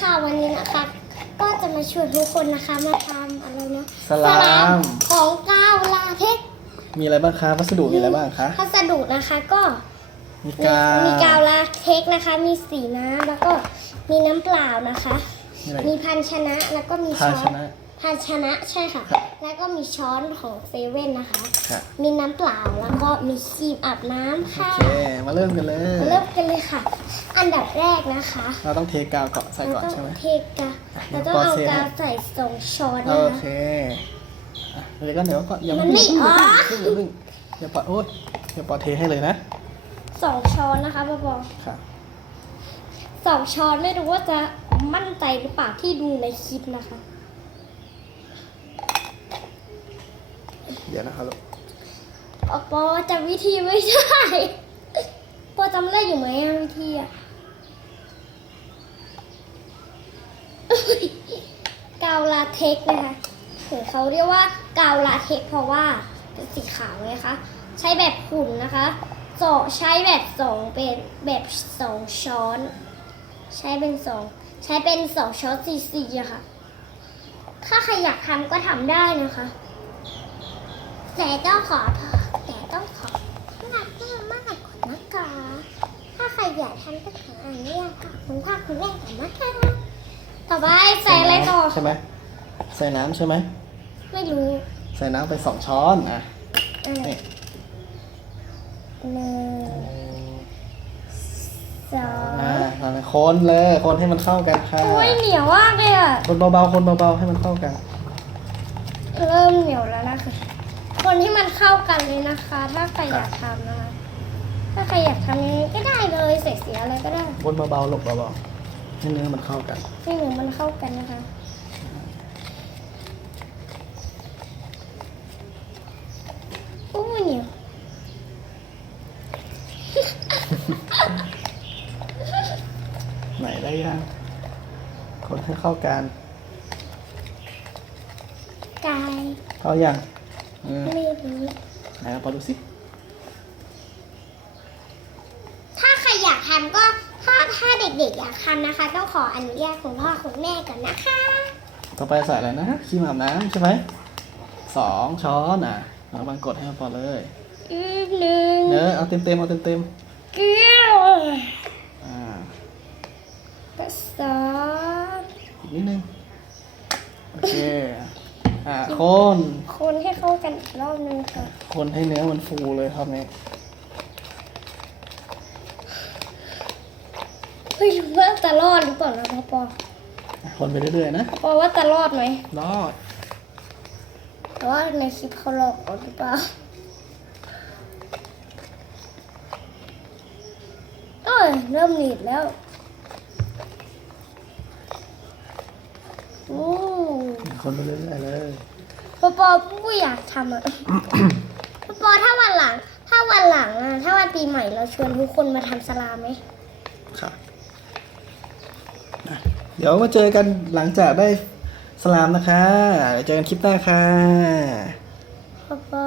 ค่ะวันนี้นะคะก็จะมาชวนทุกคนนะคะมาทำอะไรนะ สลาม ของกาวลาเทค มีอะไรบ้างคะวัสดุมีอะไรบ้างคะ พัสดุนะคะก็ มี มีกาวลาเทคนะคะ มีสีน้ำแล้วก็มีน้ำเปล่านะคะ มีภาชนะแล้วก็มี ภา ช้อ ช น นะ ภาชนะใช่ค่ะ ครับ แล้วก็มีช้อนของเซเว่นนะคะ ค่ะ มีน้ำเปล่าแล้วก็มีครีมอาบน้ำ โอ ค่ะ เคมาเริ่มกันเลย เริ่มกันเลยค่ะ อันดับแรกนะคะ เราต้องเทกาวก่อนใส่ก่อนใช่ไหม เทกา เดี๋ เรา ยว ต้อง ปอ เอา เซให้ กาวใส่2 ช้อน โอ นะ เค คะ เดี๋ยวก็อย่า มันไม่ออก อย่าปอโอ๊ยอย่าปอเทให้เลยนะ 2 ช้อนนะคะบอ ค่ะ 2 ช้อนไม่รู้ว่าจะมั่นใจหรือเปล่าที่ดูในคลิปนะคะ เดี๋ยวนะครับลูก ปอจำวิธีไม่ได้ปอจำได้อยู่ไหมอะวิธีอะกาวลาเทคนะคะถึงเขาเรียกว่ากาวลาเทคเพราะว่าเป็นสีขาวไงคะใช้แบบขุ่นนะคะใช้แบบ2เป็นแบบ2 ช้อน ใช้เป็น2 ช้อนซีอะค่ะถ้าใครอยากทำก็ทำได้นะคะแต่ต้องขอมากก่อนนะคะถ้าใครอยากทำก็ขออนุญาตค่ะคุณพ่อคุณแม่ก่อนนะคะต่อไปใส่อะไรต่อ ใช่ไหมใส่น้ำใช่ไหม ไม่รู้ ใส่น้ำไป2 ช้อนอ่ะ อะไร นี่ 1 2 คนเลยคนให้มันเข้ากันค่ะ โอ้ยเหนียวมากเลยอ่ะ คนเบาๆคนเบาๆให้มันเข้ากัน เริ่มเหนียวแล้วนะคะคนที่มันเข้ากันเลยนะคะ ถ้าใครอยากทำนะคะถ้าใครอยากทำอย่างนี้ก็ได้เลยใส่เสียอะไรก็ได้ คนเบาๆหลบเบาๆให้เนื้อมันเข้ากัน ให้เนื้อมันเข้ากันนะคะโอ้ยเหนียว ไหนได้ยังคนให้เข้ากัน กาย เข้ายัง ไม่รู้ ไหนเราพอดูสิ ถ้าใครอยากทำก็ถ้าเด็กๆอยากทำนะคะ ต้องขออนุญาตคุณพ่อคุณแม่ก่อนนะคะ ต่อไปใส่อะไรนะครีมอาบน้ำใช่ไหม2 ช้อนอ่ะเราบังกดให้มันพอเลย อีกหนึ่ง เนื้อเอาเต็มๆเอาเต็ม เกลียว ๆก็สอง อีกนิดนึงโอเคคน คนให้เข้ากันอีกรอบนึงค่ะ คนให้เนื้อมันฟูเลยครับนี้ เฮ้ยว่าจะรอดหรือเปล่านะพ่อปอ คนไปเรื่อยๆนะ ปอว่าจะรอดไหม รอด แต่ว่าในคลิปเขาหลอกเราหรือเปล่าเอ้ยเริ่มหนีบแล้วโอ้ คนไปเรื่อยๆเลย ปอผู้อยากทำอ่ะ ปอถ้าวันหลังอ่ะถ้าวันปีใหม่เราชวนทุกคนมาทำสลามไหม ค่ะเดี๋ยวมาเจอกันหลังจากได้สลามนะคะเดี๋ยวเจอกันคลิปหน้าค่ะ ปอ